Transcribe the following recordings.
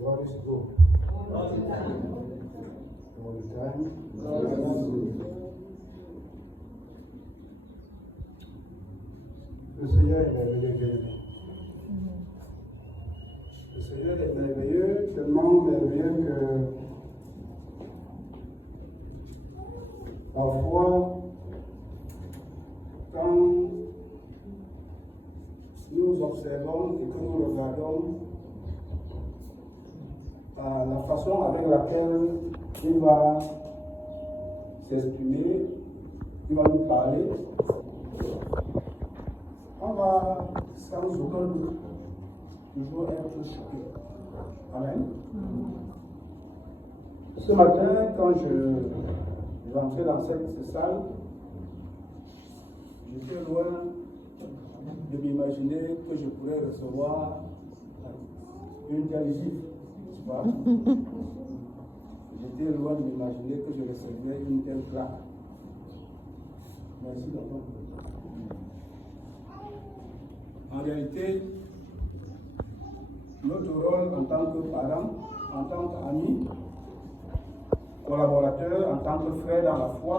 God is good. All the time. God is good. Le Seigneur est merveilleux, bien-aimé. Le Seigneur est merveilleux, tellement merveilleux que parfois, quand nous observons et que nous regardons la façon avec laquelle il va s'exprimer, il va nous parler, on va sans aucun doute toujours être choqué. Amen. Ce matin, quand je rentrais dans cette salle, j'étais loin de m'imaginer que je pourrais recevoir une telle gifle. J'étais loin de m'imaginer que je recevrais une telle claque. Merci d'entendre. En réalité, notre rôle en tant que parent, en tant qu'ami, collaborateur, en tant que frère dans la foi,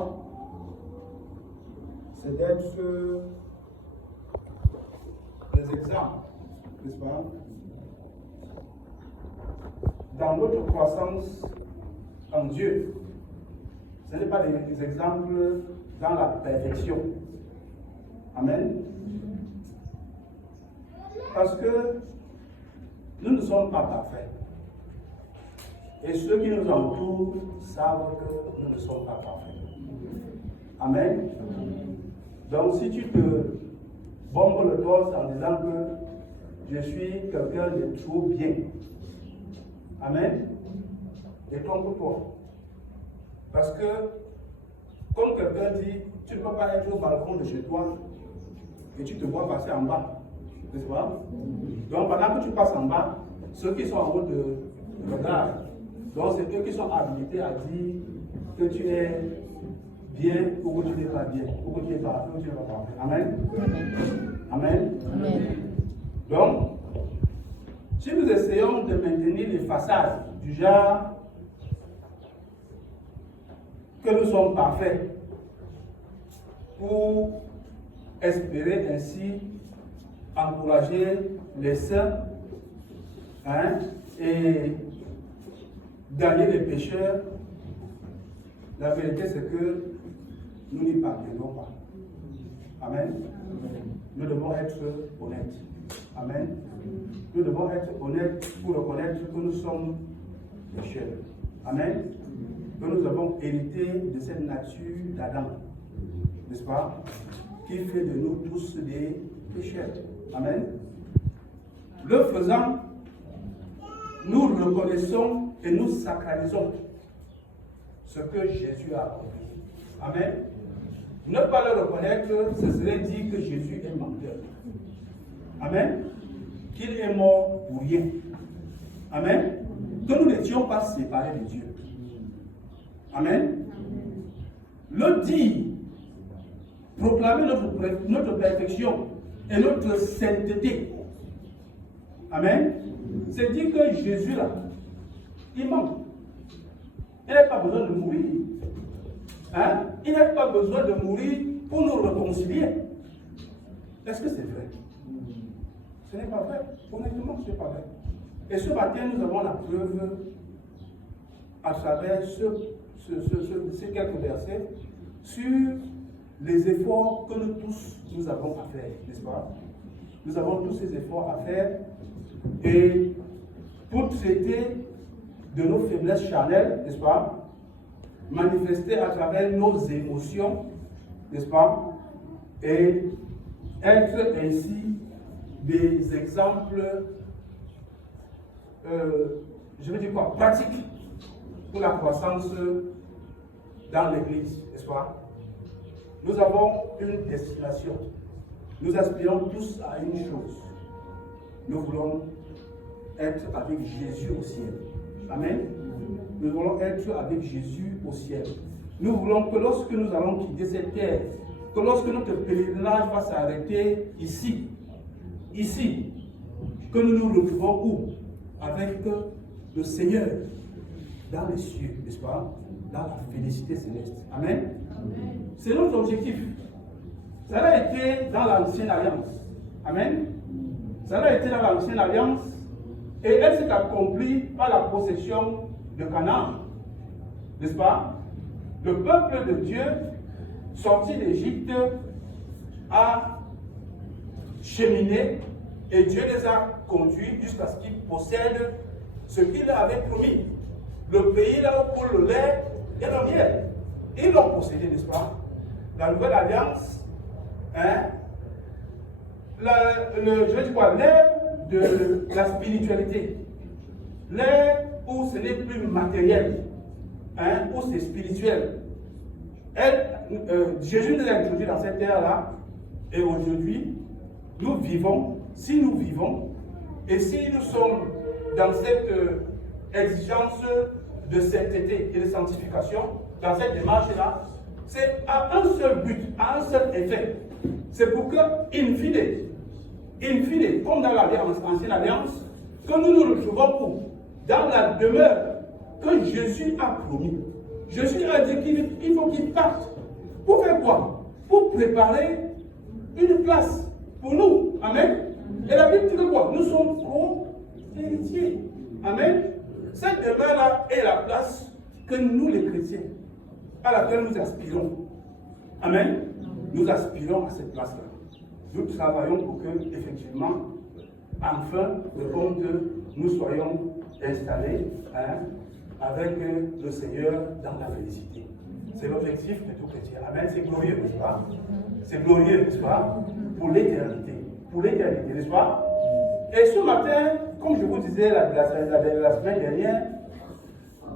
c'est d'être des exemples, n'est-ce pas? Dans notre croissance en Dieu, ce n'est pas des exemples dans la perfection. Amen. Parce que nous ne sommes pas parfaits. Et ceux qui nous entourent savent que nous ne sommes pas parfaits. Amen. Donc si tu te bombes le torse en disant que je suis quelqu'un de trop bien, amen, détrompe-toi. Parce que, comme quelqu'un dit, tu ne peux pas être au balcon de chez toi et tu te vois passer en bas. N'est-ce pas? Donc pendant que tu passes en bas, ceux qui sont en haut te regardent. Donc c'est eux qui sont habilités à dire que tu es bien ou que tu n'es pas bien, ou que tu es parfait ou que tu n'es pas parfait. Amen. Amen. Amen. Donc, si nous essayons de maintenir les façades du genre que nous sommes parfaits pour espérer ainsi encourager les saints et gagner les pécheurs, la vérité c'est que nous n'y parvenons pas. Amen. Nous devons être honnêtes. Amen. Nous devons être honnêtes pour reconnaître que nous sommes pécheurs. Amen. Que nous avons hérité de cette nature d'Adam. N'est-ce pas? Qui fait de nous tous des pécheurs. Amen. Le faisant, nous reconnaissons et nous sacralisons ce que Jésus a accompli. Amen. Ne pas le reconnaître, ce serait dire que Jésus est menteur. Amen. Qu'il est mort pour rien. Amen. Que nous n'étions pas séparés de Dieu. Amen. Le dire, proclamer notre perfection et notre sainteté. Amen. C'est dire que Jésus là, il ment. Il n'a pas besoin de mourir. Il n'a pas besoin de mourir pour nous réconcilier. Est-ce que c'est vrai? Ce n'est pas vrai. Honnêtement, ce n'est pas vrai. Et ce matin, nous avons la preuve à travers ces quelques versets sur les efforts que nous tous nous avons à faire, n'est-ce pas? Nous avons tous ces efforts à faire et pour traiter de nos faiblesses charnelles, n'est-ce pas? Manifester à travers nos émotions, n'est-ce pas? Et être ainsi des exemples, je veux dire quoi, pratiques pour la croissance dans l'Église, n'est-ce pas? Nous avons une destination. Nous aspirons tous à une chose. Nous voulons être avec Jésus au ciel. Amen. Nous voulons être avec Jésus au ciel. Nous voulons que lorsque nous allons quitter cette terre, que lorsque notre pèlerinage va s'arrêter ici, que nous nous retrouvons où? Avec le Seigneur dans les cieux, n'est-ce pas? Dans la félicité céleste. Amen. C'est notre objectif. Ça a été dans l'ancienne alliance. Amen. Ça a été dans l'ancienne alliance et elle s'est accomplie par la possession de Canaan. N'est-ce pas? Le peuple de Dieu, sorti d'Égypte, a cheminé et Dieu les a conduits jusqu'à ce qu'ils possèdent ce qu'il leur avait promis. Le pays là où coule le lait et le miel. Ils l'ont possédé, n'est-ce pas? La nouvelle alliance, je dis quoi, l'ère de la spiritualité. L'ère où ce n'est plus matériel, où c'est spirituel. Jésus nous a introduit dans cette ère-là, et aujourd'hui, nous vivons, si nous vivons, et si nous sommes dans cette exigence de sainteté et de sanctification, dans cette démarche-là, c'est à un seul but, à un seul effet. C'est pour que, in fine, comme dans l'ancienne alliance, que nous nous retrouvons où? Dans la demeure que Jésus a promis. Jésus a dit qu'il faut qu'il parte. Pour faire quoi? Pour préparer une place pour nous. Amen. Et la Bible dit que quoi? Nous sommes co-héritiers. Amen. Cette demeure-là est la place que nous, les chrétiens, à laquelle nous aspirons. Amen. Nous aspirons à cette place-là. Nous travaillons pour que, effectivement, en fin de compte, nous soyons installés avec le Seigneur dans la félicité. C'est l'objectif de tout chrétien. Amen. C'est glorieux, n'est-ce pas? C'est glorieux, n'est-ce pas? Pour l'éternité. Pour l'éternité, n'est-ce pas? Et ce matin, comme je vous disais la semaine dernière,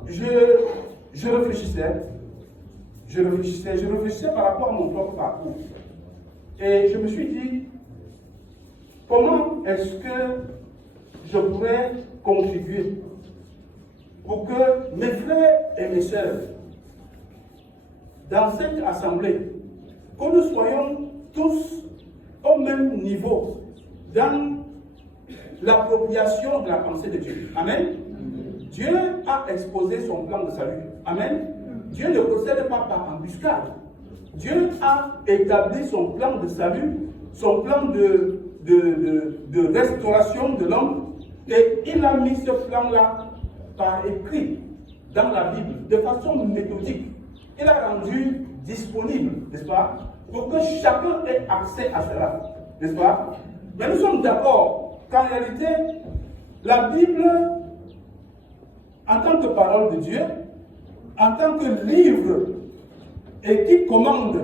je réfléchissais par rapport à mon propre parcours. Et je me suis dit, comment est-ce que je pourrais contribuer pour que mes frères et mes sœurs, dans cette assemblée, que nous soyons tous au même niveau dans l'appropriation de la pensée de Dieu. Amen. Dieu a exposé son plan de salut. Amen. Dieu ne procède pas par embuscade. Dieu a établi son plan de salut, son plan de restauration de l'homme, et il a mis ce plan-là par écrit dans la Bible, de façon méthodique. Il a rendu disponible, n'est-ce pas, pour que chacun ait accès à cela, n'est-ce pas? Mais nous sommes d'accord qu'en réalité, la Bible, en tant que parole de Dieu, en tant que livre, et qui commande,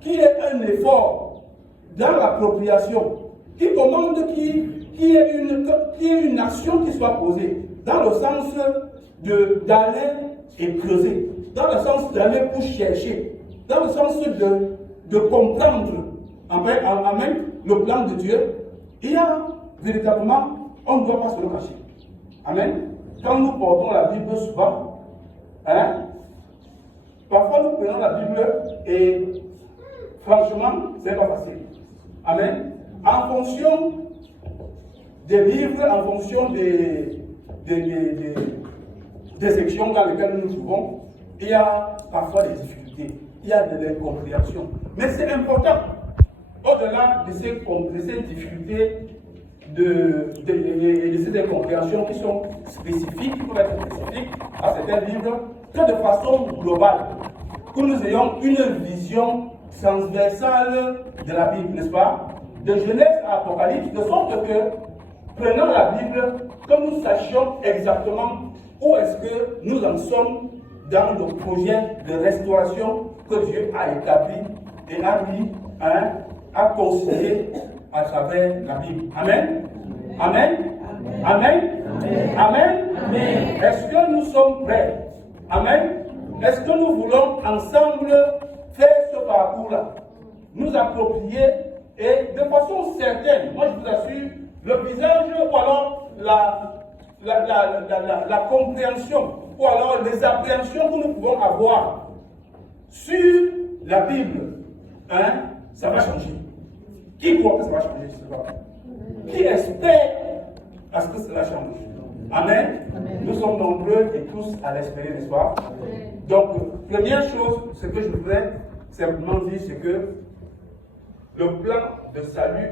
qui est un effort dans l'appropriation, qui commande qu'il y ait une action qui soit posée, dans le sens d'aller et creuser, dans le sens d'aller pour chercher, dans le sens de comprendre, amen, le plan de Dieu. Il y a véritablement, on ne doit pas se le cacher. Amen. Quand nous portons la Bible souvent, parfois nous prenons la Bible et franchement, ce n'est pas facile. Amen. En fonction des livres, en fonction des sections dans lesquelles nous nous trouvons, il y a parfois des difficultés, il y a de l'incompréhension. Mais c'est important, au-delà de ces difficultés et de ces incompréhensions qui sont spécifiques, qui peuvent être spécifiques à certains livres, que de façon globale, que nous ayons une vision transversale de la Bible, n'est-ce pas? De Genèse à Apocalypse, de sorte que, prenant la Bible, que nous sachions exactement où est-ce que nous en sommes dans le projet de restauration que Dieu a établi et a mis, a consigné à travers la Bible. Amen. Amen. Amen. Amen. Amen. Est-ce que nous sommes prêts? Amen. Est-ce que nous voulons ensemble faire ce parcours-là? Nous approprier et de façon certaine, moi je vous assure, le visage ou alors la compréhension ou alors les appréhensions que nous pouvons avoir sur la Bible, ça va changer. Qui croit que ça va changer? Je ne sais pas. Qui espère à ce que cela change? Amen. Nous sommes nombreux et tous à l'espérer, n'est-ce pas? Donc, première chose, ce que je voudrais simplement dire, c'est que le plan de salut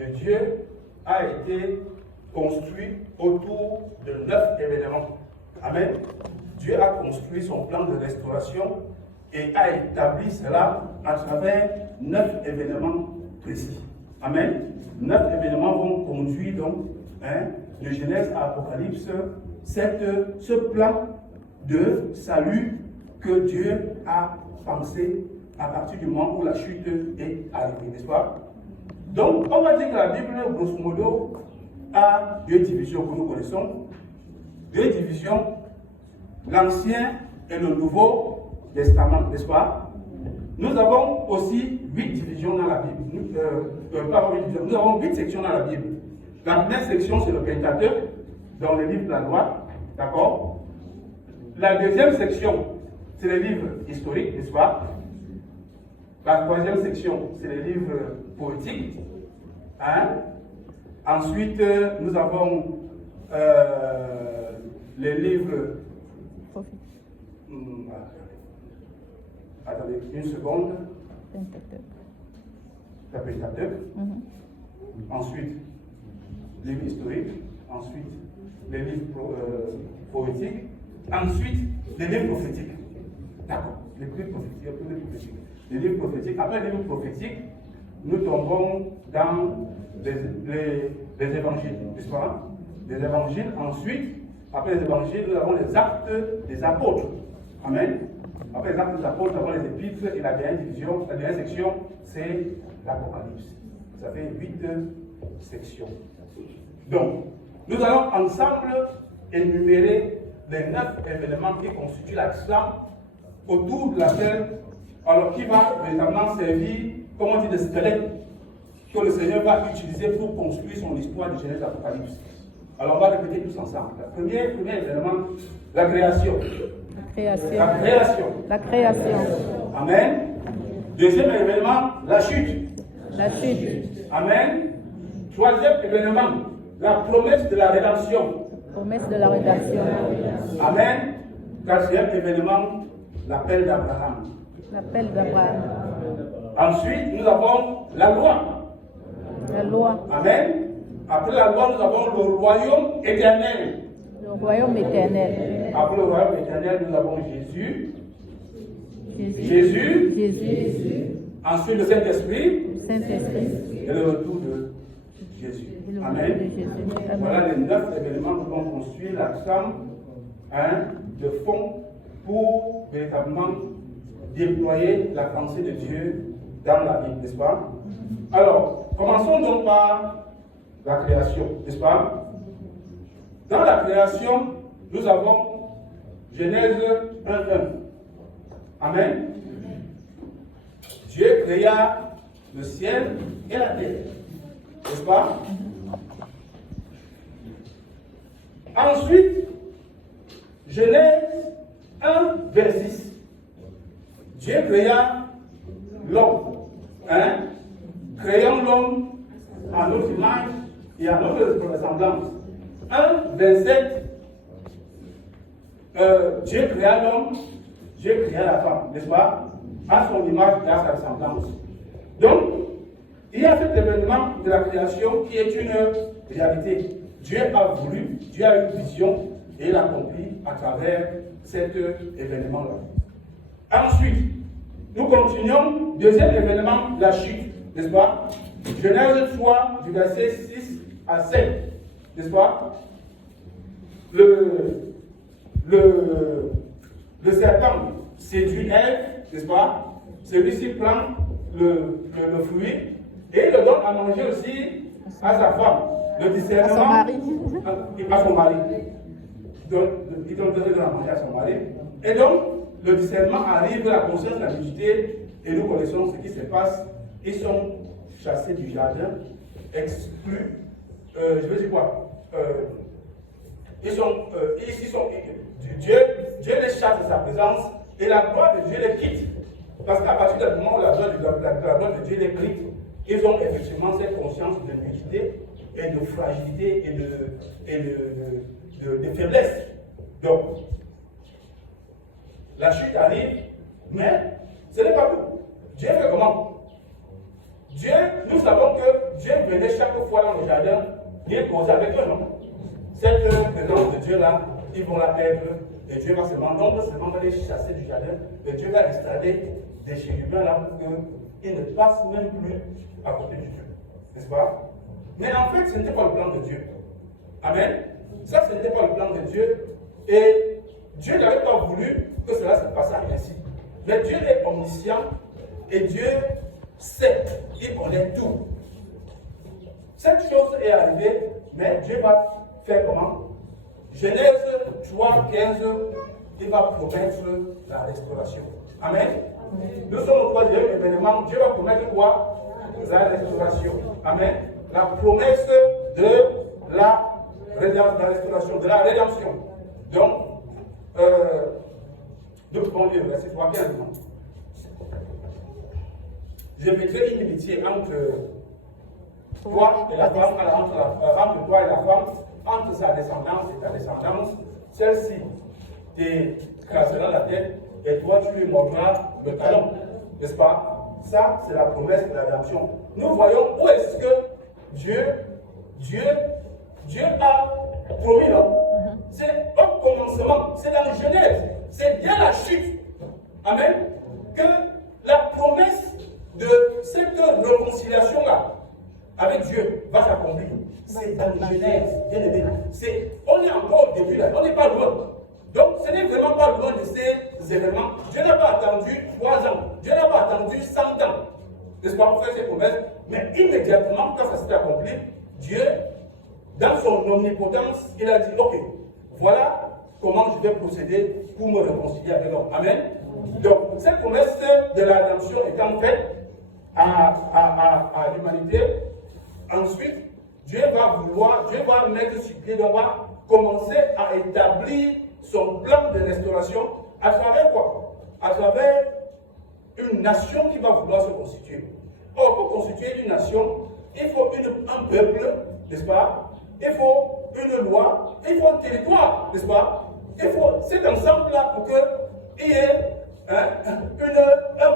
de Dieu a été construit autour de 9 événements. Amen. Dieu a construit son plan de restauration et a établi cela à travers 9 événements précis. Amen. 9 événements vont conduire donc de Genèse à Apocalypse ce plan de salut que Dieu a pensé à partir du moment où la chute est arrivée, n'est-ce pas? Donc, on va dire que la Bible, grosso modo, a 2 divisions que nous connaissons. 2 divisions, l'Ancien et le Nouveau Testament, n'est-ce pas? Nous avons aussi 8 divisions dans la Bible. Nous avons 8 sections dans la Bible. La première section, c'est le Pentateuque, dans le livre de la loi, d'accord? La deuxième section, c'est les livres historiques, n'est-ce pas? La troisième section, c'est les livres poétiques. Ensuite, nous avons les livres... Attendez une seconde. Le Pentateuque. Ensuite, les livres historiques. Ensuite, les livres poétiques. Ensuite, les livres prophétiques. D'accord. Les livres prophétiques. Les livres prophétiques. Après les livres prophétiques, nous tombons dans les évangiles, n'est-ce pas? Les évangiles. Ensuite, après les évangiles, nous avons les actes des apôtres. Amen. Après les actes des apôtres, nous avons les épîtres et la dernière section, c'est l'Apocalypse. Ça fait 8 sections. Donc, nous allons ensemble énumérer les 9 événements qui constituent l'accent autour de laquelle, alors qui va véritablement servir, comment on dit, de squelette que le Seigneur va utiliser pour construire son histoire de Genèse d'Apocalypse. Alors on va répéter tous ensemble. Le premier événement, la création. La création. Amen. Deuxième événement, la chute. Amen. Troisième événement, la promesse de la rédemption. Amen. Quatrième événement, l'appel d'Abraham. Ensuite, nous avons la loi. Amen. Après la loi, nous avons le royaume éternel. Après le royaume éternel, nous avons Jésus. Ensuite, le Saint-Esprit. Et le retour de Jésus. Amen. Voilà les 9 événements qui vont construire l'accent de fond pour véritablement déployer la pensée de Dieu dans la Bible, n'est-ce pas? Alors, commençons donc par la création, n'est-ce pas? Dans la création, nous avons Genèse 1:1. Amen. Dieu créa le ciel et la terre, n'est-ce pas? Ensuite, Genèse 1:6. Dieu créa l'homme. Créons l'homme à notre image et à notre ressemblance. 1:27. Dieu créa l'homme, Dieu créa la femme, n'est-ce pas? À son image et à sa ressemblance. Donc, il y a cet événement de la création qui est une réalité. Dieu a voulu, Dieu a une vision et il accomplit à travers cet événement-là. Ensuite, nous continuons. Deuxième événement, la chute, n'est-ce pas? Genèse 3, du verset 6 à 7, n'est-ce pas? Le serpent séduit Ève, n'est-ce pas? Celui-ci prend le fruit et le donne à manger aussi à sa femme. Le discernement. À son mari. Il donne à manger à son mari. Et donc, le discernement arrive à la conscience de la nudité et nous connaissons ce qui se passe. Ils sont chassés du jardin, exclus. Je veux dire quoi? Dieu les chasse de sa présence et la gloire de Dieu les quitte. Parce qu'à partir du moment où la gloire de Dieu les quitte, ils ont effectivement cette conscience de nudité et de fragilité et de faiblesse. Donc, la chute arrive, mais ce n'est pas tout. Dieu fait comment? Dieu, nous savons que Dieu venait chaque fois dans le jardin, il causait avec eux, non? Cette présence de Dieu là, ils vont la perdre, et Dieu va seulement les chasser du jardin, et Dieu va installer des chérubins là pour qu'ils ne passent même plus à côté de Dieu. N'est-ce pas? Mais en fait, ce n'était pas le plan de Dieu. Amen. Ça, ce n'était pas le plan de Dieu. Et Dieu n'avait pas voulu que cela se passe ainsi. Mais Dieu est omniscient et Dieu sait, il connaît tout. Cette chose est arrivée, mais Dieu va faire comment? Genèse 3, 15, il va promettre la restauration. Amen. Nous sommes au troisième événement. Dieu va promettre quoi? La restauration. Amen. La promesse de la restauration, de la rédemption. Donc, nous pouvons lire le verset 3, 15. Je mettrai une amitié entre toi et la femme, entre toi et la femme, entre sa descendance et ta descendance. Celle-ci t'écrasera la tête et toi tu lui mordras le talon. N'est-ce pas? Ça, c'est la promesse de la rédemption. Nous voyons où est-ce que Dieu a promis l'homme. C'est au commencement, c'est dans la Genèse, c'est bien la chute. Amen. Que la promesse de cette réconciliation-là avec Dieu va s'accomplir. C'est dans la Genèse, bien aimé. On est encore au début là, on n'est pas loin. Donc ce n'est vraiment pas loin de ces événements. Dieu n'a pas attendu 3 ans, Dieu n'a pas attendu 100 ans, n'est-ce pas, pour faire ses promesses, mais immédiatement, quand ça s'est accompli, Dieu, dans son omnipotence, il a dit, ok, voilà comment je vais procéder pour me réconcilier avec l'homme. Amen. Donc, cette promesse de la rédemption étant faite à l'humanité, ensuite, Dieu va mettre sur pied, on va commencer à établir son plan de restauration à travers quoi? À travers une nation qui va vouloir se constituer. Or, pour constituer une nation, il faut un peuple, n'est-ce pas? Il faut une loi, il faut un territoire, n'est-ce pas? Il faut cet ensemble-là pour qu'il y ait un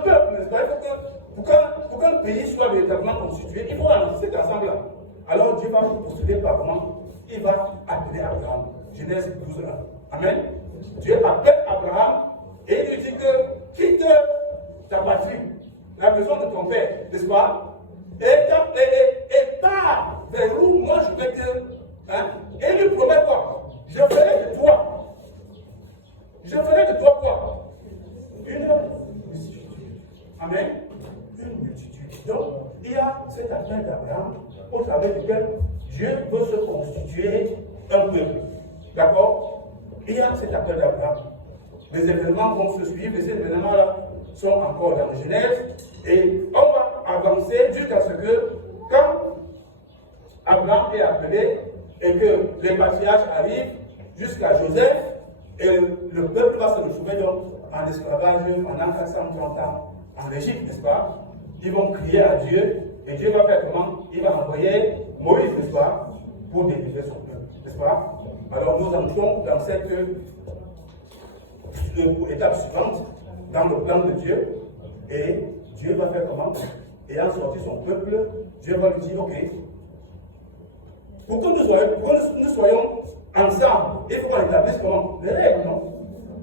peuple, n'est-ce pas? Pour qu'un pays soit véritablement constitué, il faut cet ensemble-là. Alors Dieu va vous postuler par comment? Il va appeler Abraham. Genèse 12, 1. Amen. Dieu appelle Abraham et il lui dit que quitte ta patrie, la maison de ton père, n'est-ce pas? Et pars vers où moi je vais te. Et il lui promet quoi? Je ferai de toi. Je ferai de toi quoi? Une multitude. Amen. Une multitude. Donc, il y a cet appel d'Abraham au travers duquel Dieu veut se constituer un peuple. D'accord? Il y a cet appel d'Abraham. Les événements vont se suivre, les événements-là sont encore dans la Genèse, et on va avancer jusqu'à ce que, quand Abraham est appelé, et que les patriarches arrivent jusqu'à Joseph, et le peuple va se retrouver donc en esclavage pendant 430 ans en Égypte, n'est-ce pas? Ils vont crier à Dieu, et Dieu va faire comment? Il va envoyer Moïse, n'est-ce pas? Pour délivrer son peuple, n'est-ce pas? Alors nous entrons dans cette étape suivante, dans le plan de Dieu, et Dieu va faire comment? Ayant sorti son peuple, Dieu va lui dire, ok, pour que nous soyons ensemble, il faut qu'on établisse comment? Les règles, non?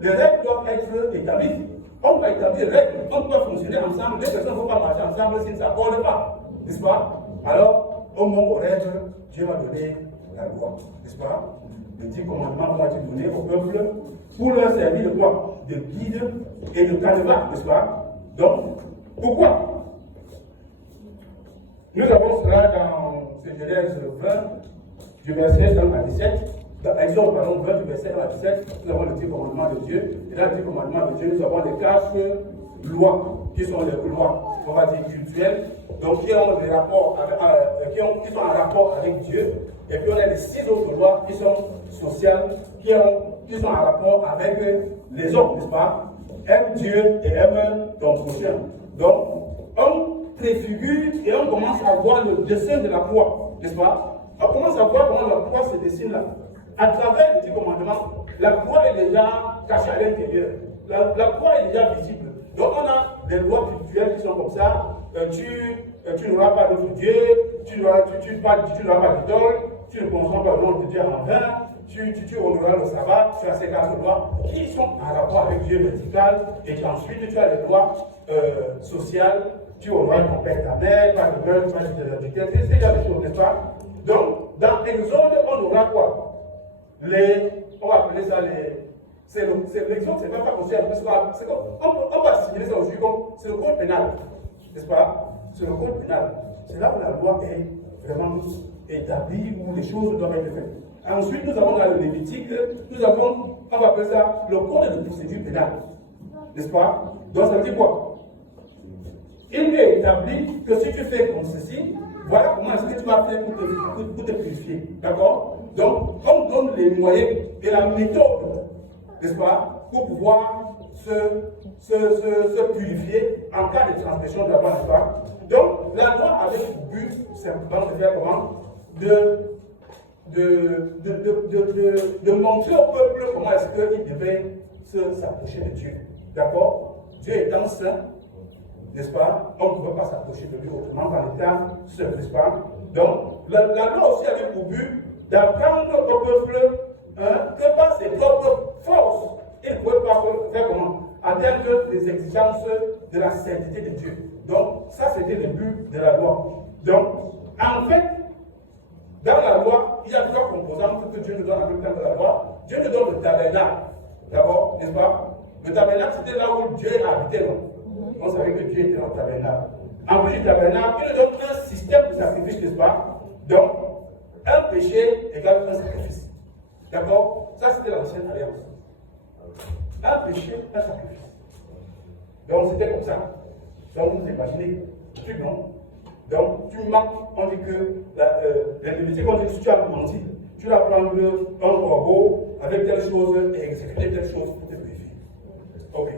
Les règles doivent être établies. On va établir les règles, on doit fonctionner ensemble, les personnes ne vont pas marcher ensemble s'ils ne s'accordent pas, n'est-ce pas? Alors, au moment où règle, Dieu va donner la loi, n'est-ce pas? Les 10 commandements vont être donnés au peuple pour leur servir de quoi? De guide et de canevas, n'est-ce pas? Donc, pourquoi? Nous avons cela dans Genèse 20, du verset 1 à 17. Dans Exode 20, du verset 1 à 17, nous avons les 10 commandements de Dieu. Et dans les 10 commandements de Dieu, nous avons les 4 lois, qui sont les lois, on va dire, culturelles, donc qui ont des rapports qui sont en rapport avec Dieu. Et puis on a les 6 autres lois qui sont sociales, qui sont en rapport avec les hommes, n'est-ce pas? Aime Dieu et aime ton prochain. Donc, on préfigure et on commence à voir le dessin de la croix, n'est-ce pas? On commence à voir comment la croix se dessine là. À travers les 10 commandements, la croix est déjà cachée à l'intérieur. La croix est déjà visible. Donc on a des lois culturelles qui sont comme ça. Tu n'auras pas d'autre Dieu, tu n'auras pas d'idole, tu ne consommes pas le nom de Dieu en vain, tu honoreras le sabbat, tu as ces 4 lois qui sont en rapport avec Dieu vertical, et ensuite tu as les lois sociales, tu honoreras ton père, ta mère, pas de meurtre, pas d'adultère, c'est déjà des choses, n'est-ce pas? Donc, dans Exode, on aura quoi? On va appeler ça l'exode, c'est même pas considéré, on va assimiler ça aujourd'hui comme c'est le code pénal, n'est-ce pas? C'est le code pénal. C'est là où la loi est vraiment établie, où les choses doivent être faites. Ensuite, nous avons dans le Lévitique, on va appeler ça le code de procédure pénale, n'est-ce pas? Donc ça dit quoi? Il est établi que si tu fais comme ceci, voilà comment est-ce que tu vas faire pour te purifier, d'accord? Donc, on donne les moyens et la méthode, n'est-ce pas, pour pouvoir se purifier en cas de transgression de la loi, n'est-ce pas? Donc, la loi avait pour but simplement de faire comment? De montrer au peuple comment est-ce qu'il devait s'approcher de Dieu. D'accord? Dieu étant saint, n'est-ce pas? On ne pouvait pas s'approcher de lui autrement qu'en étant seul, n'est-ce pas? Donc, la loi aussi avait pour but d'apprendre au peuple que par ses propres forces, il ne pouvait pas faire comment? Atteindre les exigences de la sainteté de Dieu. Donc, ça c'était le but de la loi. Donc, en fait, dans la loi, il y a 3 composantes que Dieu nous donne en même temps de la loi. Dieu nous donne le tabernacle, d'abord, n'est-ce pas? Le tabernacle, c'était là où Dieu habitait, non? On savait que Dieu était dans le tabernacle. En plus du tabernacle, il nous donne un système de sacrifice, n'est-ce pas? Donc, un péché égale un sacrifice. D'accord? Ça, c'était l'ancienne alliance. Un péché, un sacrifice. Donc, c'était comme ça. Donc, vous imaginez, tu non. Donc, tu mens, on dit que l'individu, on dit que si tu as menti, tu vas prendre un corbeau avec telle chose et exécuter telle chose pour te purifier. Ok.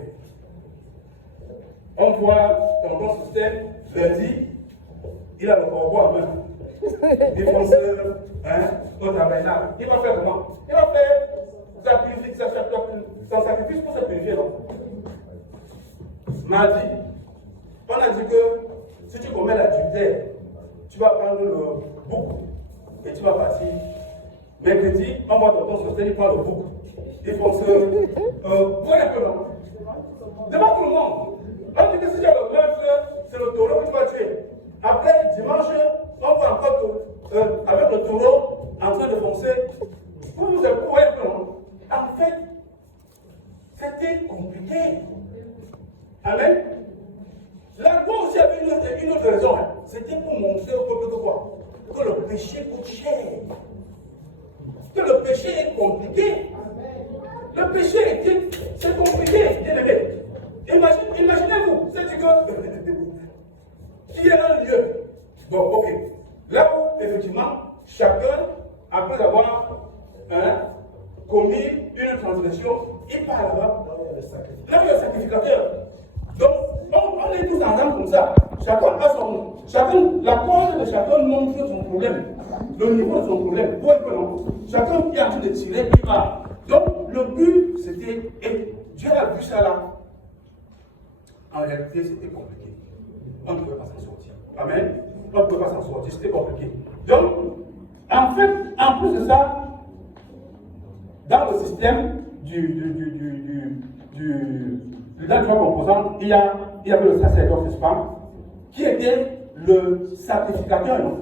On voit dans ton système, lundi, il a le corbeau en main. Défenseur, au tabernacle. Il va faire comment? Il va faire son sacrifice pour se purifier, non? Mardi, on a dit que si tu commets l'adultère, tu vas prendre le bouc et tu vas partir. Mercredi, on voit ton système, il prend le bouc. Il faut se. Voyez un peu, non? Devant tout le monde. On dit que si tu as le meurtre, c'est le taureau que tu vas tuer. Après, dimanche, on voit encore avec le taureau en train de foncer. Vous voyez un peu, non? En fait, c'était compliqué. Amen. La loi aussi avait une autre raison. C'était pour montrer au peuple que quoi? Que le péché coûte cher. Que le péché est compliqué. Le péché c'est compliqué, bien aimé. Imaginez-vous, c'est-à-dire que il y a un lieu. Bon, ok. Là où, effectivement, chacun, après avoir commis une transgression, il part là-bas. Là où il y a le sacrificateur. Donc, on est tous ensemble comme ça. Chacun a son. La cause de chacun montre son problème. Le niveau de son problème. Chacun qui est en train de tirer, il part. Donc, le but, c'était. Et Dieu a vu ça là. En réalité, c'était compliqué. On ne pouvait pas s'en sortir. Amen. On ne pouvait pas s'en sortir, c'était compliqué. Donc, en fait, en plus de ça, dans le système dans les 3 composantes, il y avait le sacerdoce, n'est-ce pas, qui était le sacrificateur, non?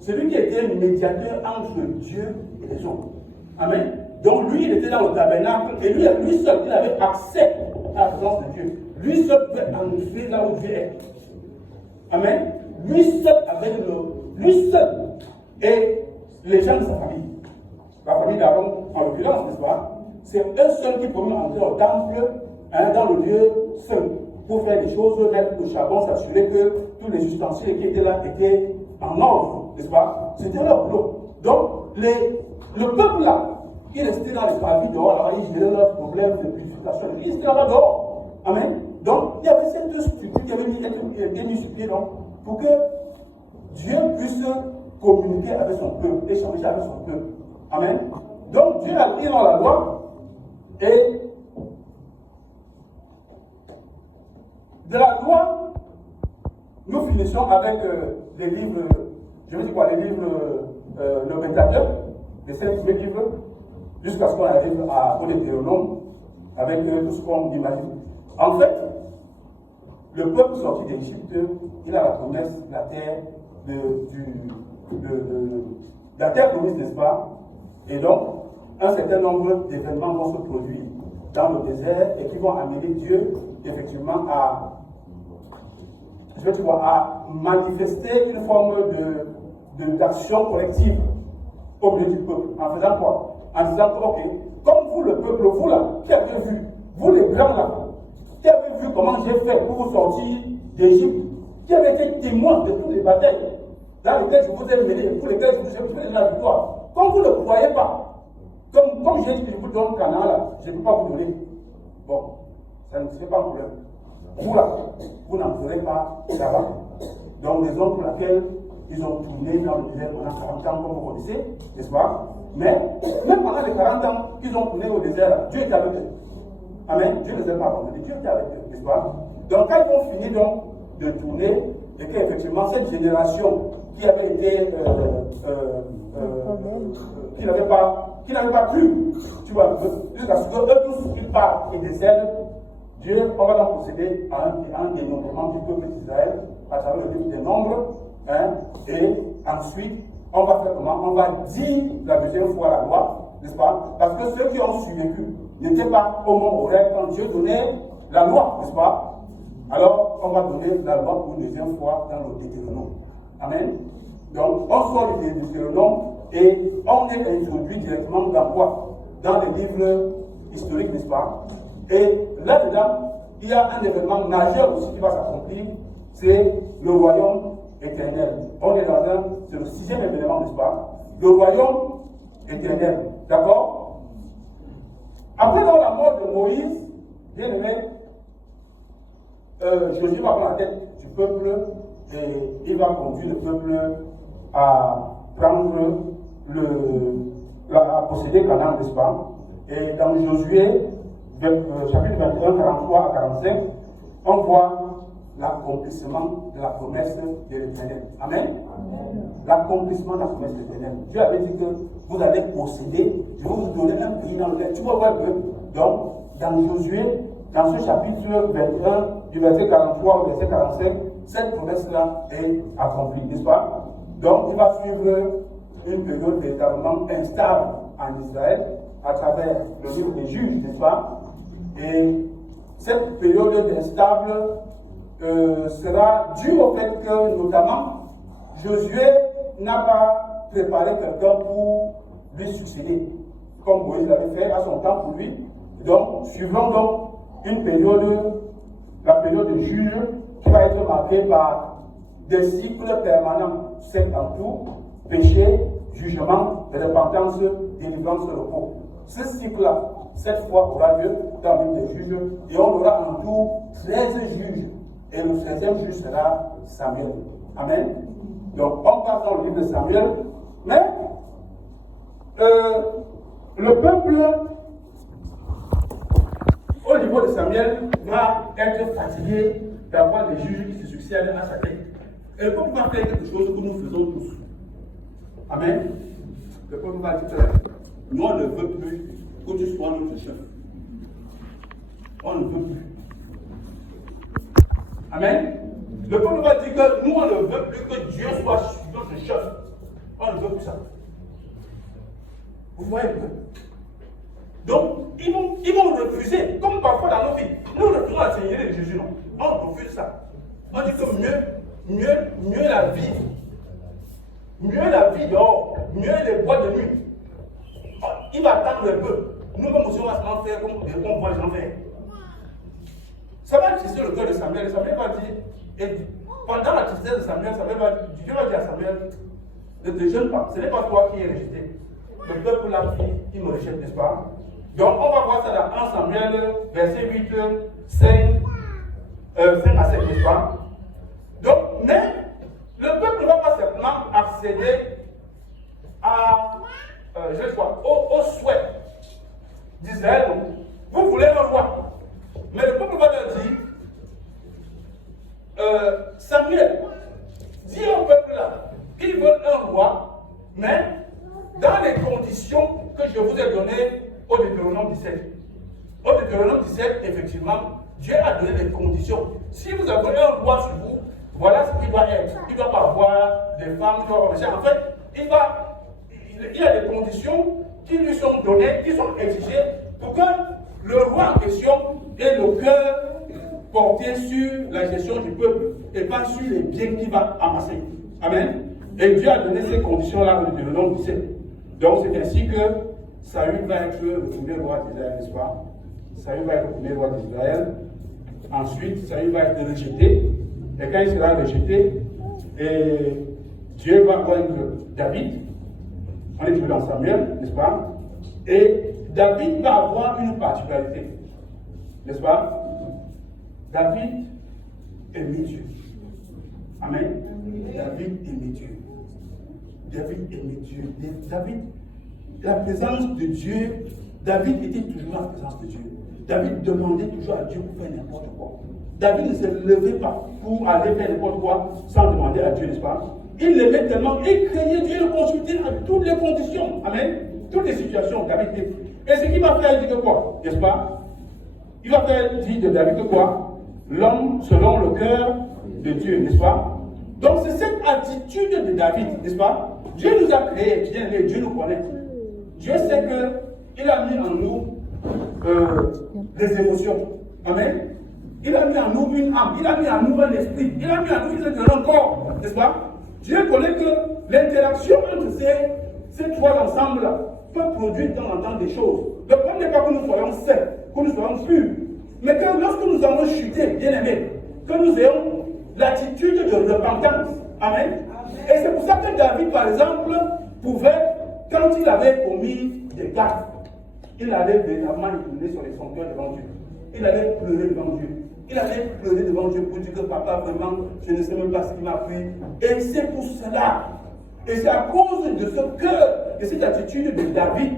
Celui qui était le médiateur entre Dieu et les hommes. Amen. Donc lui, il était dans le tabernacle et lui seul, il avait accès à la présence de Dieu. Lui seul pouvait entrer là où Dieu est. Amen. Lui seul avec lui seul et les gens de sa famille. La famille d'Aaron, en l'occurrence, n'est-ce pas? C'est eux seuls qui pouvaient entrer au temple, dans le lieu saint, pour faire des choses, mettre le charbon, s'assurer que tous les ustensiles qui étaient là étaient en ordre, n'est-ce pas? C'était leur boulot. Donc, le peuple là, il restait dans les parvis dehors, là-bas, ils géraient leurs problèmes de purification. Ils étaient là-bas dehors. Amen. Donc, il y avait ces 2 structures qui avaient été mis sur pied, donc, pour que Dieu puisse communiquer avec son peuple, échanger avec son peuple. Amen. Donc Dieu a pris dans la loi et de la loi, nous finissons avec les livres, je veux dire quoi, les livres, le Pentateuque, les 7 premiers livres, jusqu'à ce qu'on arrive au Deutéronome, avec tout ce qu'on imagine. En fait, le peuple sorti d'Égypte, il a la promesse de la terre, la terre promise, n'est-ce pas? Et donc, un certain nombre d'événements vont se produire dans le désert et qui vont amener Dieu, effectivement, à manifester une forme d'action collective au milieu du peuple. En faisant quoi? En disant que, ok, comme vous, le peuple, vous là, qui avez vu, vous les grands là, qui avez vu comment j'ai fait pour vous sortir d'Égypte, qui avez été témoins de toutes les batailles dans lesquelles je vous ai mené, pour lesquelles je vous ai donné la victoire. Comme vous ne le croyez pas, comme j'ai dit que je vous donne Canaan là, je ne peux pas vous donner. Bon, ça ne serait pas un problème. Vous là, vous n'en ferez pas là-bas. Donc, raison pour laquelle ils ont tourné dans le désert pendant 40 ans, comme vous connaissez, n'est-ce pas? Mais, même pendant les 40 ans qu'ils ont tourné au désert, Dieu était avec eux. Amen. Dieu ne les a pas abandonnés, Dieu était avec eux, n'est-ce pas? Donc, quand ils ont fini donc, de tourner, et qu'effectivement, cette génération qui avait été. Qui n'avait pas cru, tu vois, jusqu'à ce qu'eux tous ils partent et décèdent, Dieu, on va donc procéder à un dénombrement du peuple d'Israël à travers le livre des nombres, hein, et ensuite, on va faire comment? On va dire la deuxième fois la loi, n'est-ce pas? Parce que ceux qui ont survécu n'étaient pas au mont Horeb quand Dieu donnait la loi, n'est-ce pas? Alors, on va donner la loi pour une deuxième fois dans le Deutéronome. Amen. Donc, on sort du Deutéronome et on est introduit directement dans quoi? Dans les livres historiques, n'est-ce pas? Et là-dedans, il y a un événement majeur aussi qui va s'accomplir, c'est le royaume éternel. On est c'est le 6e événement, n'est-ce pas? Le royaume éternel. D'accord? Après dans la mort de Moïse, bien aimé, Jésus va prendre la tête du peuple et il va conduire le peuple à prendre à posséder Canaan, n'est-ce pas? Et dans Josué, chapitre 21, 43 à 45, on voit l'accomplissement de la promesse de l'Éternel. Amen. L'accomplissement de la promesse de l'Éternel. Dieu avait dit que vous allez posséder, je vais vous donner un pays dans lequel tu vas voir que. Donc, dans Josué, dans ce chapitre 21, du verset 43 au verset 45, cette promesse-là est accomplie, n'est-ce pas? Donc, il va suivre une période véritablement instable en Israël à travers le livre des juges, n'est-ce pas? Et cette période instable sera due au fait que, notamment, Josué n'a pas préparé quelqu'un pour lui succéder, comme Moïse l'avait fait à son temps pour lui. Donc, suivons donc une période, la période de juge, qui va être marquée par des cycles permanents, 5 en tout, péché, jugement, repentance, délivrance, repos. Ce cycle-là, cette fois, aura lieu dans le livre des juges, et on aura en tout 13 juges, et le 13e juge sera Samuel. Amen. Donc, on passe dans le livre de Samuel, mais le peuple, au niveau de Samuel, va être fatigué d'avoir des juges qui se succèdent à sa tête. Et le peuple va faire quelque chose que nous faisons tous. Amen. Le peuple va dire que nous, on ne veut plus que tu sois notre chef. On ne veut plus. Amen. Le peuple va dire que nous, on ne veut plus que Dieu soit notre chef. On ne veut plus ça. Vous voyez un peu? Donc, ils vont refuser, comme parfois dans nos vies. Nous refusons la Seigneurie de Jésus, non? On refuse ça. On dit que mieux la vie. Mieux la vie dehors. Mieux les bois de nuit. Il va attendre un peu. Nous-mêmes aussi, on va se faire comme on voit les gens faire. Ça va trisser le cœur de Samuel. Samuel va dire, et pendant la tristesse de Samuel, Dieu va dire à Samuel, ne te gêne pas, ce n'est pas toi qui es rejeté. Le peuple là qui me rejette, n'est-ce pas? Donc on va voir ça dans 1 Samuel, verset 8, 5 à 7, n'est-ce pas? Donc, mais le peuple ne va pas simplement accéder au souhait d'Israël. Vous voulez un roi. Mais le peuple va leur dire, Samuel, dis au peuple là qu'ils veulent un roi, mais dans les conditions que je vous ai données au Deutéronome 17. Au Deutéronome 17, effectivement, Dieu a donné des conditions. Si vous avez un roi sur vous, voilà ce qu'il doit être. Il ne doit pas avoir des femmes, il doit avoir des chiens. En fait, il y a des conditions qui lui sont données, qui sont exigées pour que le roi en question ait le cœur porté sur la gestion du peuple et pas sur les biens qu'il va amasser. Amen. Et Dieu a donné ces conditions-là au Deutéronome 17. Donc c'est ainsi que Saül va être le premier roi d'Israël, n'est-ce pas? Saül va être le premier roi d'Israël. Ensuite, Saül va être rejeté. Et quand il sera rejeté, Dieu va oindre David. On est toujours dans Samuel, n'est-ce pas? Et David va avoir une particularité, n'est-ce pas? David aimait Dieu. Amen. David aimait Dieu. David aimait Dieu. David, la présence de Dieu, David était toujours en présence de Dieu. David demandait toujours à Dieu pour faire n'importe quoi. David ne se levait pas pour aller faire n'importe quoi sans demander à Dieu, n'est-ce pas? Il l'aimait tellement, il craignait Dieu, le consultait à toutes les conditions. Amen. Toutes les situations, David était. Et ce qu'il va faire, il dit que quoi? N'est-ce pas? Il va faire dire de David que quoi? L'homme selon le cœur de Dieu, n'est-ce pas? Donc c'est cette attitude de David, n'est-ce pas? Dieu nous a créés, bien aimé, Dieu nous connaît. Dieu sait qu'il a mis en nous des émotions. Amen. Il a mis en nous une âme, il a mis en nous un esprit, il a mis en nous un corps, n'est-ce pas? Dieu connaît que l'interaction entre ces trois ensembles-là peut produire de temps en temps des choses. Le problème n'est pas que nous soyons sains, que nous soyons purs, mais que lorsque nous avons chuté, bien aimé, que nous ayons l'attitude de repentance. Amen. Et c'est pour ça que David, par exemple, pouvait, quand il avait commis des gaffes, il allait véritablement incliner son cœur devant Dieu. Il allait pleurer devant Dieu. Il allait pleurer devant Dieu pour dire que papa, vraiment, je ne sais même pas ce qui m'a pris. Et c'est pour cela. Et c'est à cause de ce cœur, de cette attitude de David,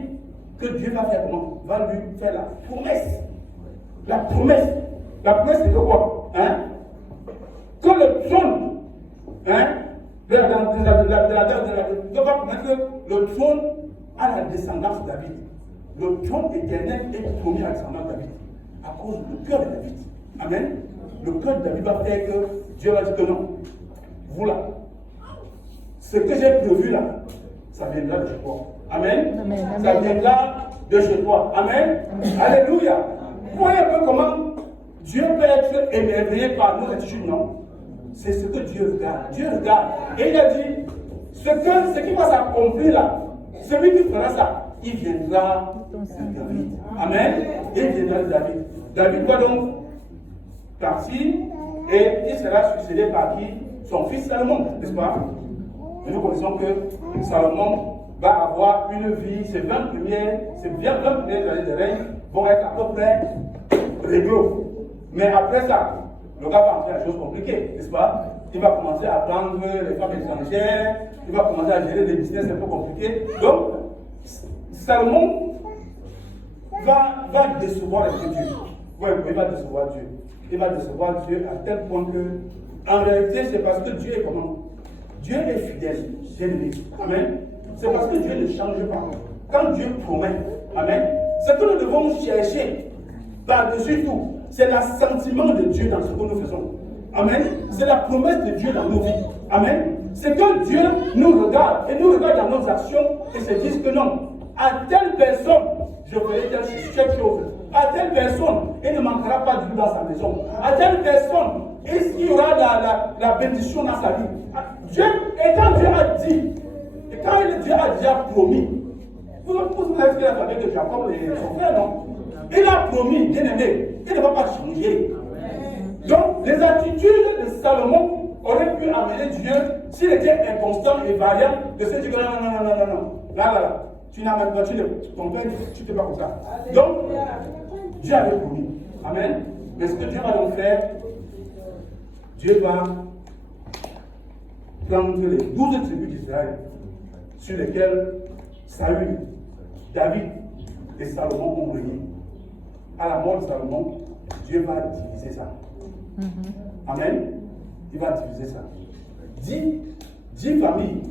que Dieu va faire comment? Va lui faire la promesse. La promesse. La promesse, c'est de quoi? Hein? Que le trône, hein? De va promettre que le trône a la descendance de David. Le trône éternel est promis à la descendance de David. À cause du cœur de David. Amen. Le cœur de David va faire que Dieu va dire que non. Vous là, ce que j'ai prévu là, ça viendra de chez toi. Amen. Amen. Ça viendra de chez toi. Amen. Amen. Alléluia. Vous voyez un peu comment Dieu peut être émerveillé par nos attitudes, non? C'est ce que Dieu regarde. Dieu regarde. Et il a dit, ce qui va s'accomplir là, celui qui fera ça, il viendra de David. Amen. Il viendra de David. David va donc partir et il sera succédé par qui? Son fils Salomon, n'est-ce pas? Et nous connaissons que Salomon va avoir une vie, ses 20 premières années de règne vont être à peu près réglo. Mais après ça, le gars va entrer dans des choses compliquées, n'est-ce pas? Il va commencer à prendre les femmes étrangères, il va commencer à gérer des business un peu compliqués. Donc, Salomon va décevoir Dieu. Oui, il va décevoir Dieu. Il va décevoir Dieu à tel point que, en réalité, c'est parce que Dieu est comment? Dieu est fidèle, bien-aimé. Amen. C'est parce que Dieu ne change pas. Quand Dieu promet, amen, ce que nous devons chercher par-dessus tout, c'est l'assentiment de Dieu dans ce que nous faisons. Amen. C'est la promesse de Dieu dans nos vies. Amen. C'est que Dieu nous regarde et nous regarde dans nos actions et se dit que non, à telle personne, je ferai telle chose. À telle personne, il ne manquera pas de dans sa maison. À telle personne, il y aura la bénédiction dans sa vie. Dieu, et quand Dieu a dit, et quand Dieu a déjà promis, vous avez fait la famille de Jacob et son frère, non? Il a promis, bien aimé, il ne va pas changer. Donc, les attitudes de Salomon auraient pu amener Dieu, s'il était inconstant et variant, de se dire que non. Là. Tu n'as même pas, ton père, tu ne fais pas comme ça. Donc, Dieu avait promis. Amen. Mais ce que Dieu va donc faire, Dieu va prendre les 12 tribus d'Israël, sur lesquels Saül, David et Salomon ont régné. À la mort de Salomon, Dieu va diviser ça. Amen. Il va diviser ça. 10 familles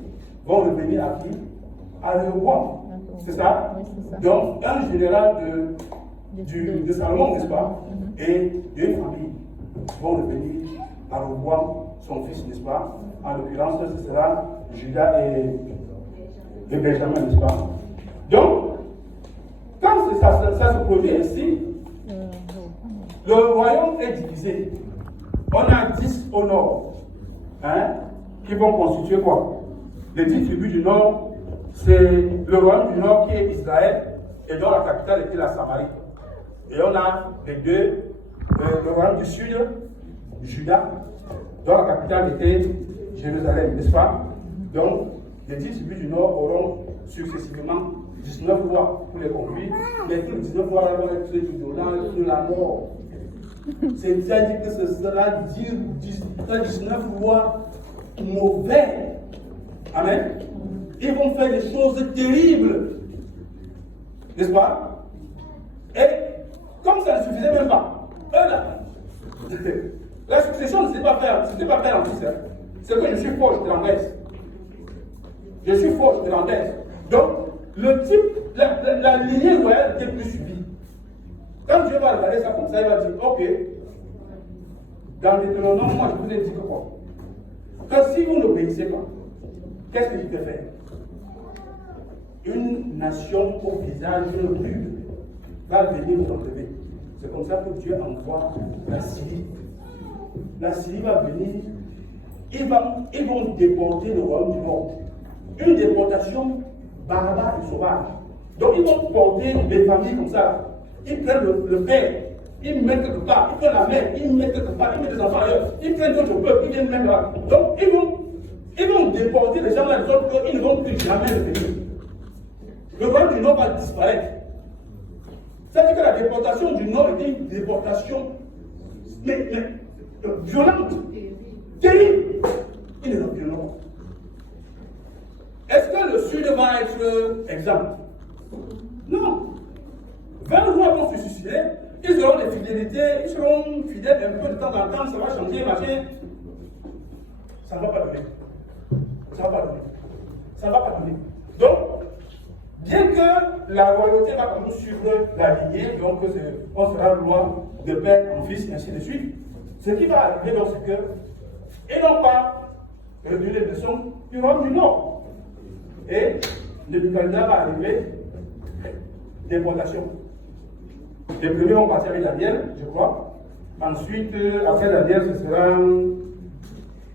vont revenir à qui? À Rehoboam. C'est ça? Oui, c'est ça. Donc, un général de Salomon, n'est-ce pas? Et 2 familles vont revenir à Rehoboam, son fils, n'est-ce pas? En l'occurrence, ce sera Judas et Benjamin, n'est-ce pas? Donc, quand ça se produit ainsi, le royaume est divisé. On a 10 au nord, qui vont constituer quoi? Les 10 tribus du nord, c'est le royaume du nord qui est Israël, et dont la capitale était la Samarie. Et on a les 2, le royaume du sud, Juda, dont la capitale était Jérusalem, n'est-ce pas? Donc, les 10 tribus du nord auront successivement 19 rois pour les conduire, mais tous les 19 rois vont être de la mort. C'est-à-dire que ce sera 19 rois mauvais. Amen. Ils vont faire des choses terribles. N'est-ce pas? Et comme ça ne suffisait même pas, eux là, la succession ne s'était pas faite en fils. C'est que je suis fort, je te l'engraisse. Je suis fort, je te l'engraisse. Donc, le type, la lignée royale était plus suivie. Quand Dieu va regarder ça comme ça, il va dire, ok, dans Deutéronome, moi je vous ai dit que quoi? Que si vous n'obéissez pas, qu'est-ce que je peux faire? Une nation au visage rude va venir vous enlever. C'est comme ça que Dieu envoie la Syrie. La Syrie va venir, ils vont déporter le royaume du Nord. Une déportation barbare et sauvage. Donc ils vont porter des familles comme ça. Ils prennent le père, ils mettent quelque part, ils prennent la mère, ils mettent quelque part, ils mettent les enfants ailleurs, ils prennent d'autres peuples, ils viennent même là. Donc ils vont déporter les gens dans les autres peuples, ils ne vont plus jamais revenir. Le royaume du Nord va disparaître. C'est-à-dire que la déportation du Nord était une déportation violente, terrible. Il ne reviendra pas. Est-ce que le Sud va être exempt? Non. 20 rois vont se suicider, ils auront des fidélités, ils seront fidèles un peu de temps en temps, ça va changer, machin. Ça ne va pas donner. Ça ne va pas donner. Ça ne va pas donner. Donc, bien que la royauté va quand même suivre la lignée, donc on sera roi de père en fils, et ainsi de suite, ce qui va arriver, donc, c'est que, et non pas retenir les leçons du royaume du Nord. Et Nebuchadnezzar va arriver, déportation. Les premiers vont passer avec Daniel, je crois. Ensuite, après Daniel, ce sera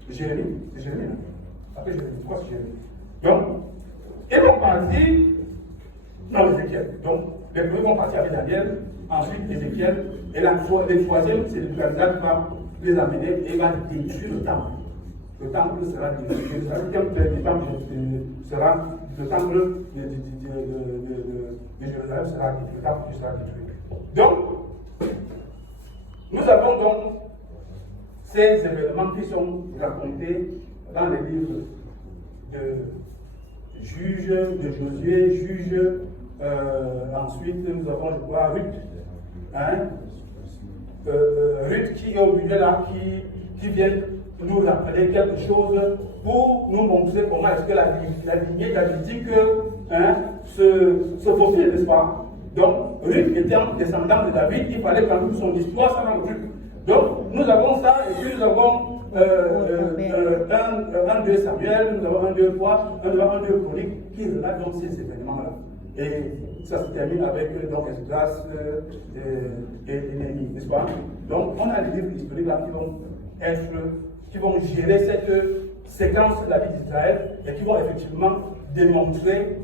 Jérémie. C'est Jérémie, hein? Après Jérémie, je crois que c'est Jérémie. Donc, ils vont passer dans Ézéchiel. Donc, les premiers vont passer avec Daniel, ensuite Ézéchiel, et le troisième, c'est le Nebuchadnezzar qui va les amener et va détruire le temple. Le temple sera détruit. Le temple sera, le temple de Jérusalem sera détruit. Le temple sera détruit. Donc, nous avons donc ces événements qui sont racontés dans les livres de Juges, de Josué, Juges, ensuite nous avons, je crois, Ruth. Ruth qui est au milieu là, qui vient nous rappeler quelque chose pour nous montrer comment est-ce que la lignée davidique se faufile, n'est-ce pas? Donc, Ruth était un descendant de David, il fallait prendre son histoire, ça dans le truc. Donc, nous avons ça, et puis nous avons 1-2 Samuel, nous avons 1-2 Roi, 1-2 Chroniques, qui relatent donc ces événements-là. Et ça se termine avec donc Esdras et Néhémie, n'est-ce pas? Donc, on a des livres historiques là qui vont gérer cette séquence de la vie d'Israël et qui vont effectivement démontrer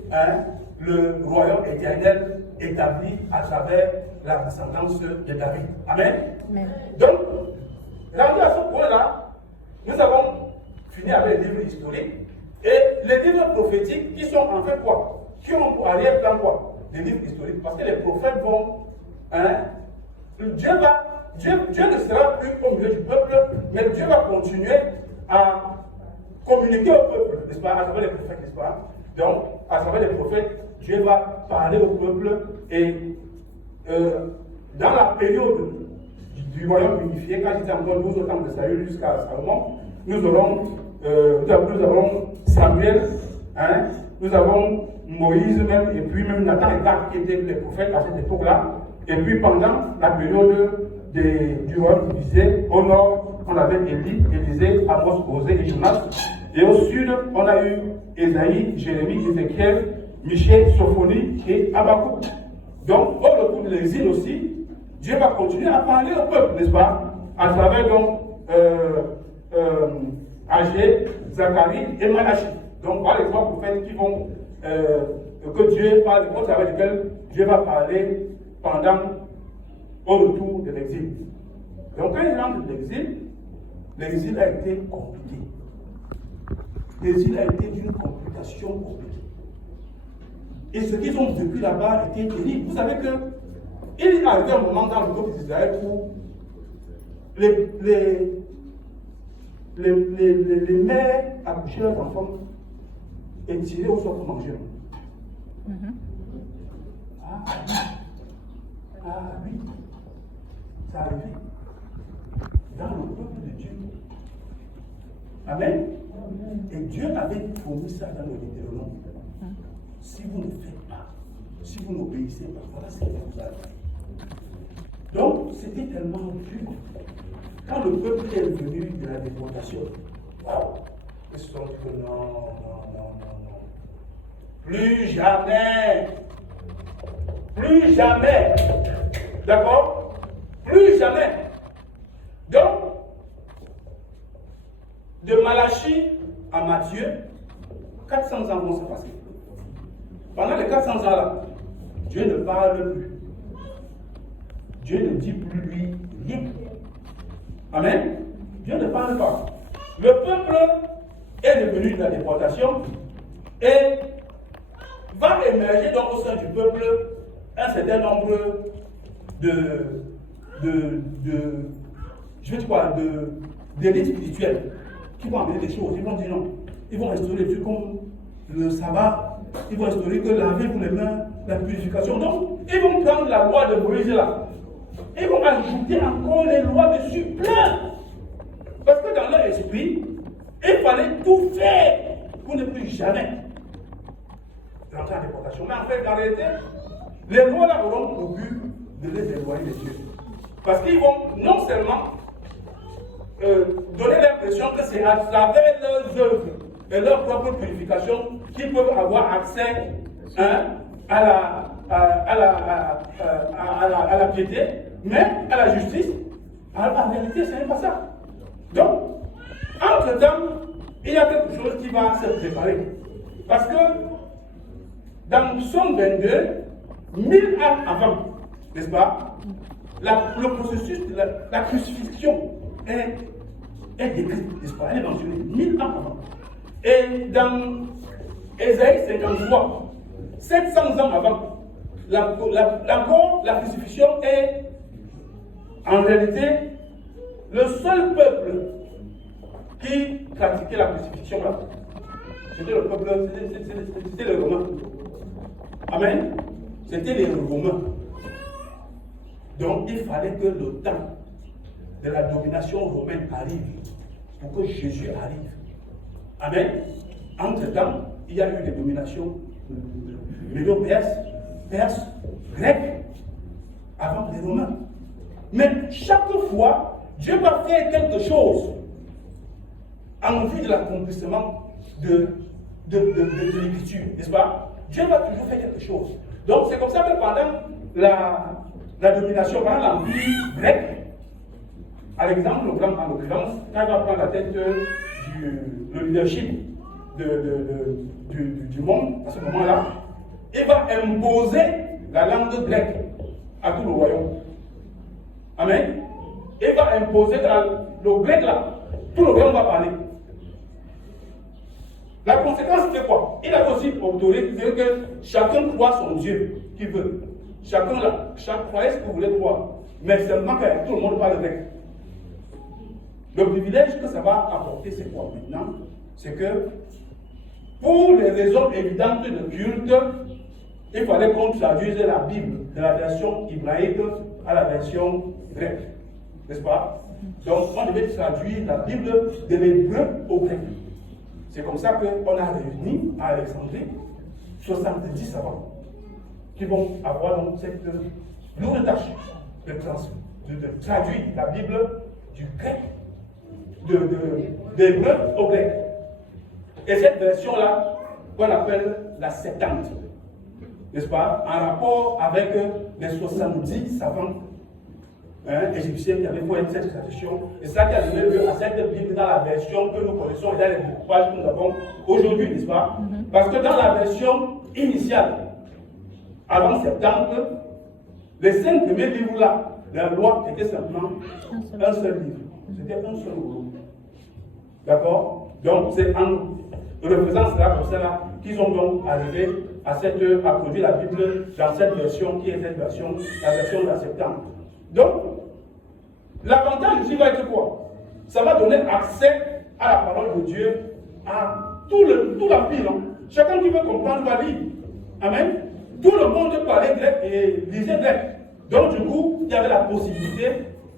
le royaume éternel établi à travers la descendance de David. Amen. Amen. Donc, rendu à ce point-là, nous avons fini avec les livres historiques et les livres prophétiques qui sont en fait quoi? Qui ont pour arrière-plan quoi? Les livres historiques. Parce que les prophètes vont. Dieu ne sera plus au milieu du peuple, mais Dieu va continuer à communiquer au peuple, n'est-ce pas, à travers les prophètes, n'est-ce pas? Donc, à travers les prophètes, Dieu va parler au peuple et dans la période du royaume unifié, quand il dit encore 12 au temps de Saül jusqu'à Salomon, nous avons Samuel, hein, nous avons Moïse même, et puis même Nathan et Gad qui étaient les prophètes à cette époque-là. Et puis pendant la période du royaume divisé, au nord, on avait Élie, Élisée, Amos, Osée et Jonas. Et au sud, on a eu Ésaïe, Jérémie, Ézéchiel, Michée, Sophonie et Habakkuk. Donc, au retour de l'exil aussi, Dieu va continuer à parler au peuple, n'est-ce pas? À travers donc Agé, Zacharie et Malachie. Donc, voilà les trois prophètes qui vont, que Dieu parle, au travers desquels Dieu va parler pendant, au retour de l'exil. Donc, quand il rentre de l'exil a été compliqué. L'exil a été d'une complication compliquée. Et ce qu'ils ont vécu là-bas était terrible. Vous savez que il est arrivé un moment dans le peuple d'Israël où les mères accouchaient leurs enfants et tiraient au sort pour manger. Ah oui, ça arrivait dans le peuple de Dieu. Amen. Et Dieu avait promis ça dans le Deutéronome. Si vous ne faites pas, si vous n'obéissez pas, voilà ce qui vous arrive. Donc, c'était tellement dur. Quand le peuple est venu de la déportation, waouh, ils se sont dit que non. Plus jamais. Plus jamais. D'accord? Plus jamais. Donc, de Malachie à Matthieu, 400 ans vont se passer. Pendant les 400 ans-là, Dieu ne parle plus. Dieu ne dit plus lui rien. Amen. Dieu ne parle pas. Le peuple est devenu de la déportation et va émerger donc au sein du peuple un certain nombre d'élites spirituelles qui vont amener des choses. Ils vont dire non. Ils vont instaurer des trucs comme le sabbat. Ils vont instaurer que lavez-vous les mains, la purification. Donc, ils vont prendre la loi de Moïse là. Ils vont ajouter encore les lois dessus, plein. Parce que dans leur esprit, il fallait tout faire pour ne plus jamais rentrer en déportation. Mais en fait, en réalité, les lois là auront pour but de les éloigner de Dieu. Parce qu'ils vont non seulement donner l'impression que c'est à travers leurs œuvres et leur propre purification qu'ils peuvent avoir accès à la piété, mais à la justice. En réalité, ce n'est pas ça. Donc, entre-temps, il y a quelque chose qui va se préparer. Parce que dans Psaume 22, 1000 ans avant, n'est-ce pas, le processus de la crucifixion est décrit, n'est-ce pas, elle est mentionnée 1000 ans avant. Et dans Ésaïe 53, 700 ans avant, la crucifixion est en réalité le seul peuple qui pratiquait la crucifixion là. C'était le peuple, c'était les Romains. Amen. C'était les Romains. Donc il fallait que le temps de la domination romaine arrive pour que Jésus arrive. Amen. Entre-temps, il y a eu des dominations médo-perses, grecques, avant les Romains. Mais chaque fois, Dieu va faire quelque chose en vue de l'accomplissement de l'écriture, n'est-ce pas? Dieu va toujours faire quelque chose. Donc c'est comme ça que pendant la domination, pendant l'empire grec, Alexandre le Grand en l'occurrence, quand il va prendre la tête du leadership du monde, à ce moment-là, il va imposer la langue grecque à tout le royaume. Amen. Il va imposer le grec là. Tout le royaume va parler. La conséquence, c'est quoi? Il a aussi autorisé que chacun croit son Dieu qu'il veut. Chacun là, croyez ce que vous voulez croire. Mais seulement que tout le monde parle grec. Le privilège que ça va apporter, c'est quoi maintenant? C'est que Pour les raisons évidentes de culte, il fallait qu'on traduise la Bible de la version hébraïque à la version grecque. N'est-ce pas? Donc, on devait traduire la Bible de l'hébreu au grec. C'est comme ça qu'on a réuni à Alexandrie 70 savants qui vont avoir donc cette lourde tâche de traduire la Bible du grec, de l'hébreu au grec. Et cette version-là, qu'on appelle la Septante, n'est-ce pas, en rapport avec les 70 savants égyptiens qui avaient fait cette traduction. Et ça qui a donné lieu à cette Bible dans la version que nous connaissons et dans les découpages que nous avons aujourd'hui, n'est-ce pas? Parce que dans la version initiale, avant Septembre, les 5 premiers livres-là, la loi était simplement un seul livre. C'était un seul volume. D'accord? Donc, c'est en refaisant cela comme cela qu'ils ont donc arrivé à produire la Bible dans cette version qui est cette version, la version de la Septembre. Donc, l'avantage ici va être quoi? Ça va donner accès à la parole de Dieu à tout l'empire. Chacun qui veut comprendre va lire. Amen. Tout le monde parlait grec et lisait grec. Donc, du coup, il y avait la possibilité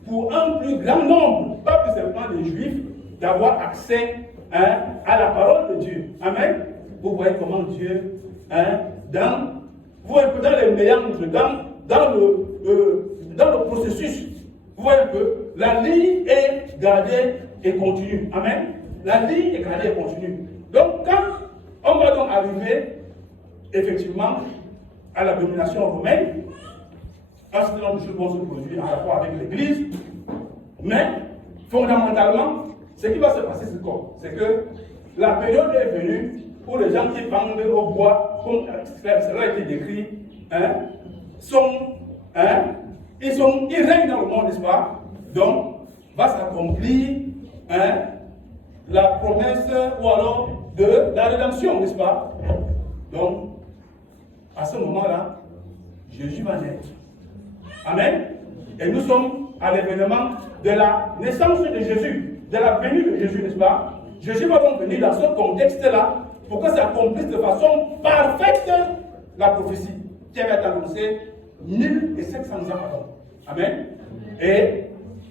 pour un plus grand nombre, pas plus simplement des Juifs, d'avoir accès à la parole de Dieu. Amen. Vous voyez comment Dieu, vous voyez que dans les méandres, dans le processus, vous voyez que la ligne est gardée et continue. Amen. La ligne est gardée et continue. Donc, quand on va donc arriver, effectivement, à la domination romaine, un certain nombre de choses vont se produire en rapport avec l'Église, mais fondamentalement, ce qui va se passer, c'est quoi? C'est que la période est venue où les gens qui pendent au bois, comme cela a été décrit, ils règnent dans le monde, n'est-ce pas? Donc, va s'accomplir la promesse ou alors de la rédemption, n'est-ce pas? Donc, à ce moment-là, Jésus va naître. Amen. Et nous sommes à l'événement de la naissance de Jésus, de la venue de Jésus, n'est-ce pas? Jésus va donc venir dans ce contexte-là pour que s'accomplisse de façon parfaite la prophétie qui avait été annoncée 1700 ans avant. Amen. Et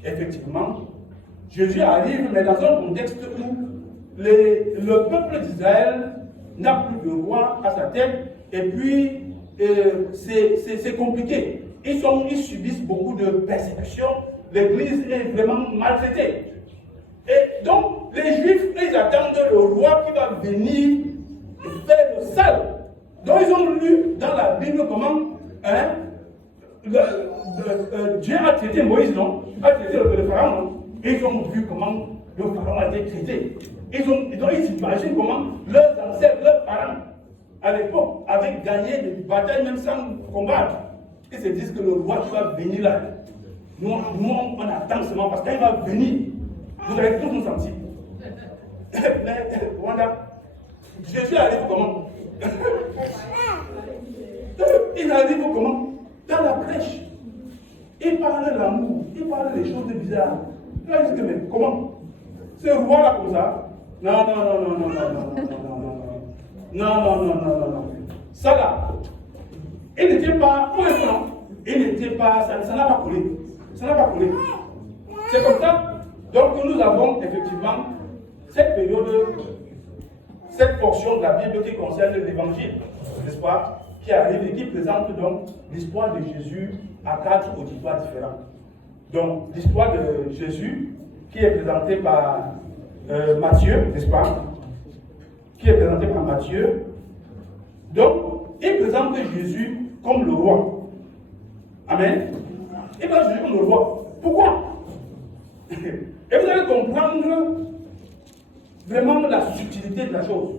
effectivement, Jésus arrive, mais dans un contexte où le peuple d'Israël n'a plus de roi à sa tête, et puis c'est compliqué. Ils subissent beaucoup de persécutions, l'Église est vraiment maltraitée. Et donc, les Juifs, ils attendent le roi qui va venir faire le sale. Donc, ils ont lu dans la Bible comment Dieu a traité Moïse, non? A traité le pharaon, non? Et ils ont vu comment le pharaon a été traité. Ils s'imaginent comment leurs ancêtres, leurs parents, à l'époque, avaient gagné des batailles même sans combattre. Ils se disent que le roi qui va venir là, nous on attend seulement parce qu'il va venir. Vous allez tous nous sentir. Mais voilà, Jésus arrive comment? Il arrive comment? Dans la crèche. Il parle de l'amour, il parle des choses bizarres. Là, il dit, mais comment? Ce roi-là comme ça? Non. Ça là, il n'était pas, pour l'instant, ça n'a pas collé. Ça n'a pas collé. C'est comme ça. Donc nous avons effectivement cette période, cette portion de la Bible qui concerne l'évangile, n'est-ce pas, qui arrive et qui présente donc l'histoire de Jésus à 4 auditoires différents. Donc l'histoire de Jésus qui est présentée par Matthieu, n'est-ce pas, qui est présentée par Matthieu. Donc il présente Jésus comme le roi. Amen. Il présente Jésus comme le roi. Pourquoi? Et vous allez comprendre vraiment la subtilité de la chose.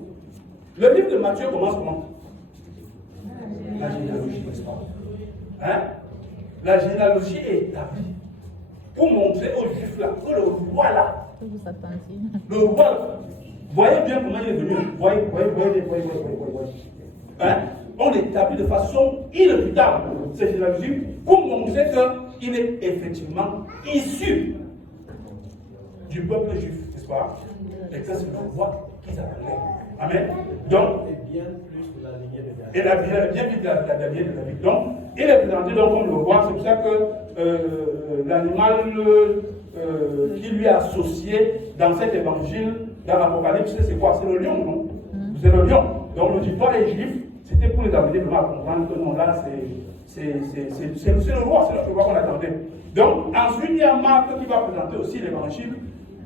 Le livre de Matthieu commence comment? La généalogie, n'est-ce pas? La généalogie est établie pour montrer aux Juifs là que le roi là, le roi là, voyez bien comment il est venu. Voyez. On l'établit de façon inéluctable, cette généalogie, pour montrer qu'il est effectivement issu du peuple juif, n'est-ce pas? Et que c'est le roi qu'ils attendaient. Amen. Donc, Et bien plus de la lignée de David. et bien plus de la lignée de David. Donc, il est présenté donc comme le roi. C'est pour ça que l'animal qui lui est associé dans cet évangile, dans l'Apocalypse, c'est quoi? C'est le lion, non? C'est le lion. Donc, l'auditoire est juif. C'était pour les amener vraiment à comprendre que non, là, c'est le roi, c'est le roi qu'on attendait. Donc, ensuite, il y a Marc qui va présenter aussi l'évangile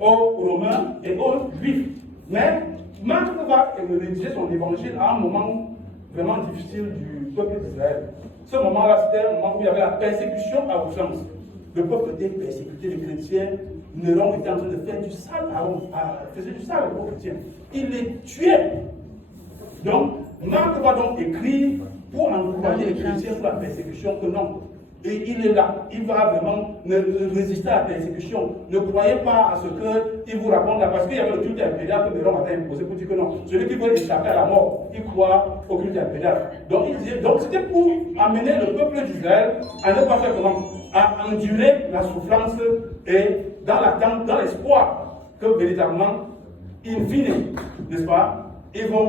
aux Romains et aux Juifs. Mais Marc va rédiger son évangile à un moment vraiment difficile du peuple d'Israël. Ce moment-là, c'était un moment où il y avait la persécution à outrance. Le peuple était persécuté, les chrétiens. Néron était en train de faire du sale faisait du sale aux chrétiens. Il les tuait. Donc, Marc va donc écrire pour encourager les chrétiens sur la persécution que non. Et il est là, il va vraiment résister à la persécution. Ne croyez pas à ce qu'il vous raconte là, parce qu'il y avait le culte impérial que Néron avait imposé pour dire que non, celui qui veut échapper à la mort, il croit au culte impérial. Donc c'était pour amener le peuple d'Israël à ne pas faire comment? À endurer la souffrance et dans l'attente, dans l'espoir que véritablement, in fine, n'est-ce pas, ils vont